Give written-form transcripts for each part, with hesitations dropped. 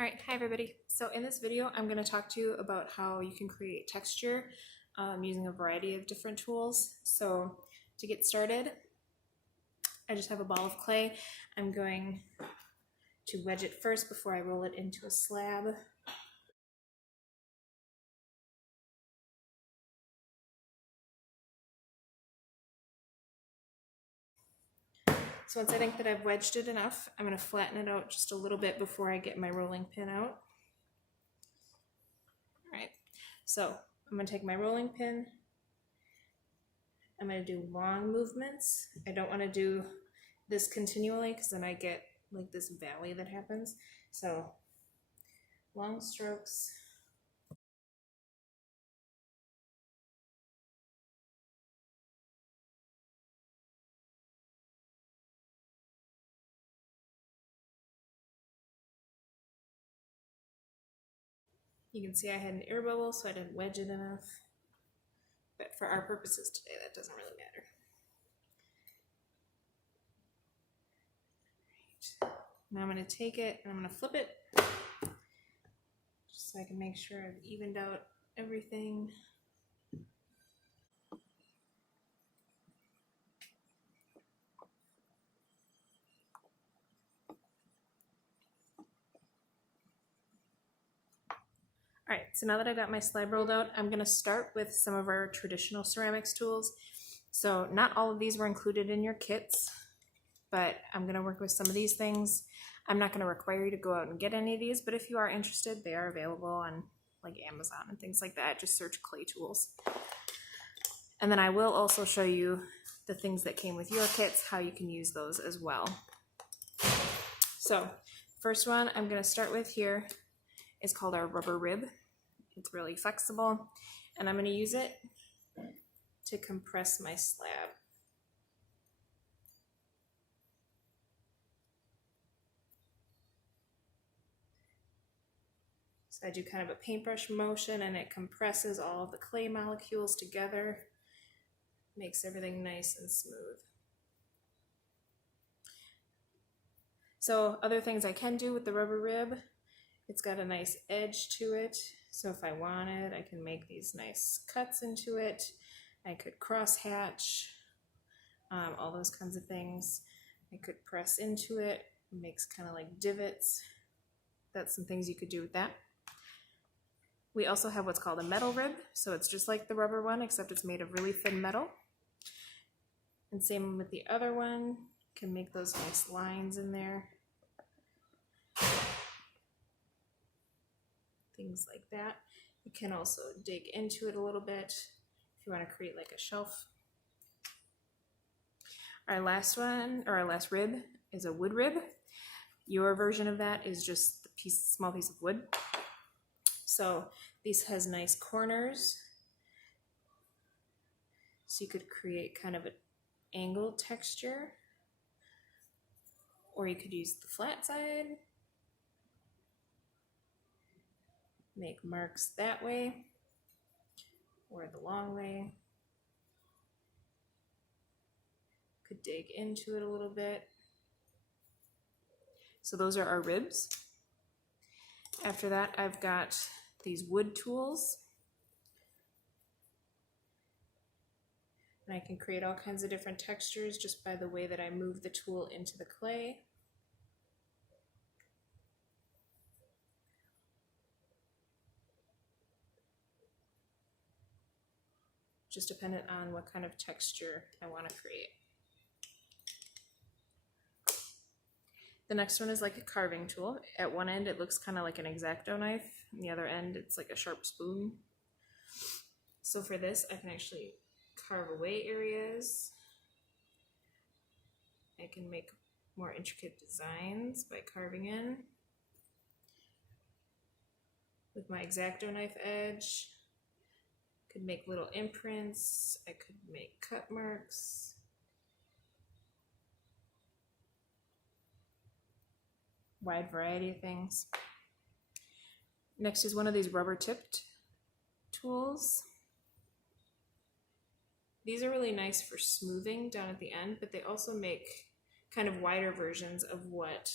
Alright, hi everybody. So in this video, I'm going to talk to you about how you can create texture using a variety of different tools. So to get started, I just have a ball of clay. I'm going to wedge it first before I roll it into a slab. So once I think that I've wedged it enough, I'm going to flatten it out just a little bit before I get my rolling pin out. Alright, so I'm going to take my rolling pin. I'm going to do long movements. I don't want to do this continually because then I get like this valley that happens. So long strokes. You can see I had an air bubble, so I didn't wedge it enough. But for our purposes today, that doesn't really matter. Right. Now I'm going to take it and I'm going to flip it just so I can make sure I've evened out everything. Alright, so now that I got my slab rolled out, I'm going to start with some of our traditional ceramics tools. So not all of these were included in your kits, but I'm going to work with some of these things. I'm not going to require you to go out and get any of these, but if you are interested, they are available on like Amazon and things like that. Just search clay tools. And then I will also show you the things that came with your kits, how you can use those as well. So first one I'm going to start with here is called our rubber rib. It's really flexible, and I'm going to use it to compress my slab. So I do kind of a paintbrush motion and it compresses all of the clay molecules together, makes everything nice and smooth. So other things I can do with the rubber rib, it's got a nice edge to it. So if I wanted, I can make these nice cuts into it. I could cross hatch, all those kinds of things. I could press into it, it makes kind of like divots. That's some things you could do with that. We also have what's called a metal rib. So it's just like the rubber one, except it's made of really thin metal. And same with the other one, can make those nice lines in there. Things like that. You can also dig into it a little bit if you want to create like a shelf. Our last one, or our last rib, is a wood rib. Your version of that is just a small piece of wood. So this has nice corners. So you could create kind of an angled texture. Or you could use the flat side. Make marks that way or the long way. Could dig into it a little bit. So those are our ribs. After that, I've got these wood tools. And I can create all kinds of different textures just by the way that I move the tool into the clay. Just dependent on what kind of texture I want to create. The next one is like a carving tool. At one end it looks kind of like an X-Acto knife, and the other end it's like a sharp spoon. So for this I can actually carve away areas. I can make more intricate designs by carving in. With my X-Acto knife edge, could make little imprints, I could make cut marks. Wide variety of things. Next is one of these rubber tipped tools. These are really nice for smoothing down at the end, but they also make kind of wider versions of what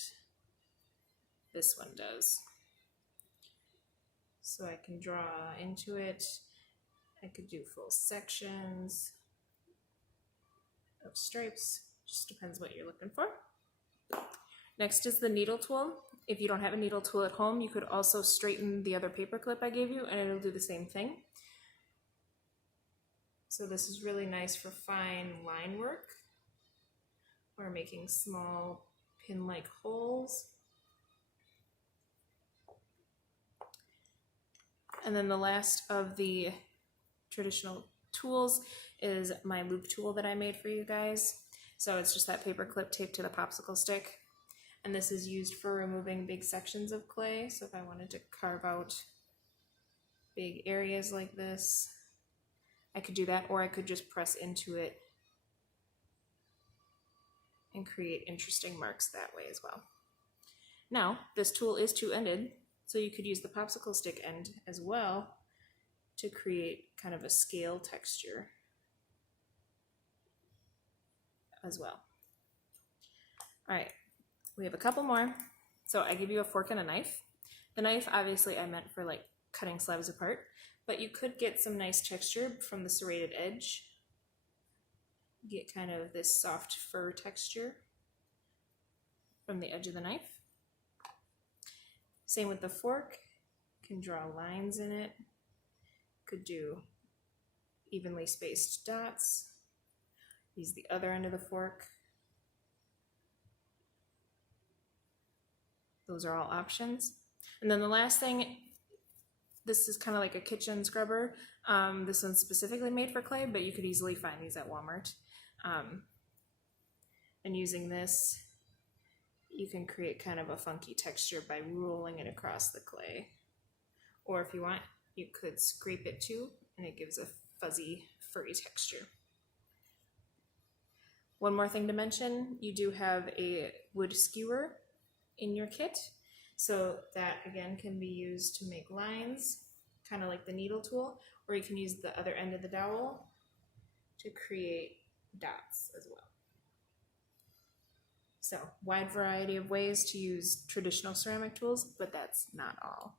this one does. So I can draw into it. I could do full sections of stripes, just depends what you're looking for. Next is the needle tool. If you don't have a needle tool at home, you could also straighten the other paper clip I gave you and it'll do the same thing. So this is really nice for fine line work or making small pin-like holes. And then the last of the traditional tools is my loop tool that I made for you guys. So it's just that paper clip taped to the popsicle stick. And this is used for removing big sections of clay. So if I wanted to carve out big areas like this, I could do that, or I could just press into it and create interesting marks that way as well. Now, this tool is two-ended, so you could use the popsicle stick end as well to create kind of a scale texture as well. All right, we have a couple more. So I give you a fork and a knife. The knife, obviously, I meant for like cutting slabs apart, but you could get some nice texture from the serrated edge. Get kind of this soft fur texture from the edge of the knife. Same with the fork, can draw lines in it. Could do evenly spaced dots. Use the other end of the fork. Those are all options. And then the last thing, this is kind of like a kitchen scrubber. This one's specifically made for clay, but you could easily find these at Walmart. And using this, you can create kind of a funky texture by rolling it across the clay. Or if you want, you could scrape it too, and it gives a fuzzy, furry texture. One more thing to mention, you do have a wood skewer in your kit. So that again can be used to make lines, kind of like the needle tool, or you can use the other end of the dowel to create dots as well. So, wide variety of ways to use traditional ceramic tools, but that's not all.